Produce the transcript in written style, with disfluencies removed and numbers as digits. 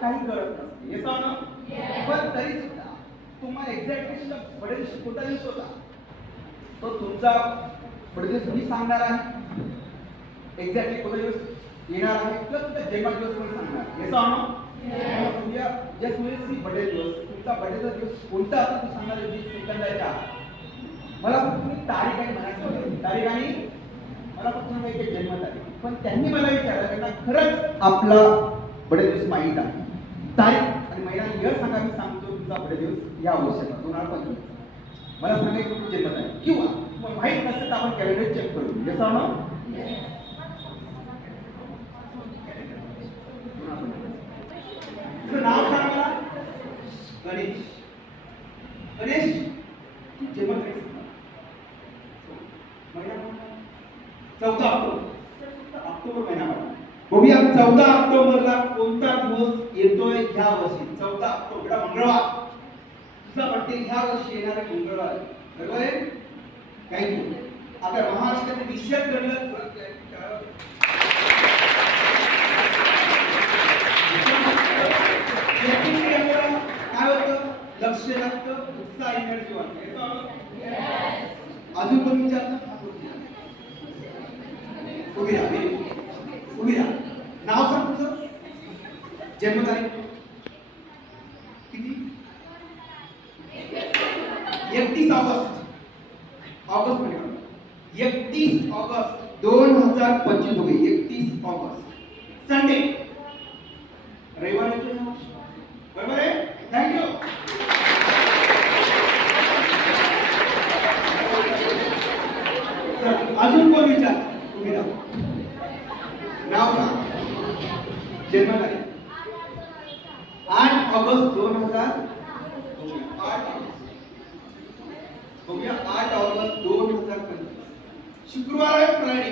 काही कळत नसते, हे सांग. पण तरी सुद्धा तुम्हाला एक्झॅक्टली बर्थडे दिवशी कोणता दिवस होता तो तुमचा बर्थडे दिवस मी सांगणार आहे, एक्झॅक्टली कोणता दिवस येणार आहे किंवा तुमचा जन्मदिवस पण सांगणार, हे सांग. जस्ट म्हणजे बर्थडे दिवस, तुमचा बर्थडेचा दिवस कोणता असतो तो सांगणार 20 सेकंदाच्या. मला फक्त तुम्ही तारीख आणि म्हणायचं, तारीख आणि मला फक्त सांगायचे जन्मतारीख. पण त्यांनी मला विचारलं त्यांना खरंच आपला बर्थडे दिवस माहीत आहे, तारीख आणि महिना इयर सांगा, मी सांगतो तुमचा बर्थडे दिवस या वर्षाचा 2025. मला सांगायचं तुमची जन्मतारीख किंवा तुम्हाला माहीत नसेल तर आपण कॅलेंडर चेक करू, हे सांग. नाव सांग मला. गणेश. गणेश जन्मतारीख 14 ऑक्टोबर महिना. बघूया 14 ऑक्टोबरला कोणता दिवस येतोय ह्या वर्षी. 14 ऑक्टोबर मंगळवार, तुझा बर्थडे ह्या वर्षी येणार आहे मंगळवार, बरोबर आहे. काही आता महाराष्ट्रात विशेष घडलं काय होतं, लक्ष लागतं, उत्साह, एनर्जी वाटतं. अजून कोण विचारलं? उभी राहा. नाव सांग तुझं, जन्मतारीख किती? 31 ऑगस्ट. ऑगस्ट महिना 31 ऑगस्ट 2025 हो गई. 31 ऑगस्ट संडे, रविवार येतोय ना, बरोबर आहे. थँक्यू. अजून कोण विचार? उभी राहा. नाव सांग, जन्मतारीख 8 ऑगस्ट 2000. 8 ऑगस्ट 2025 शुक्रवार आहे, फ्रायडे.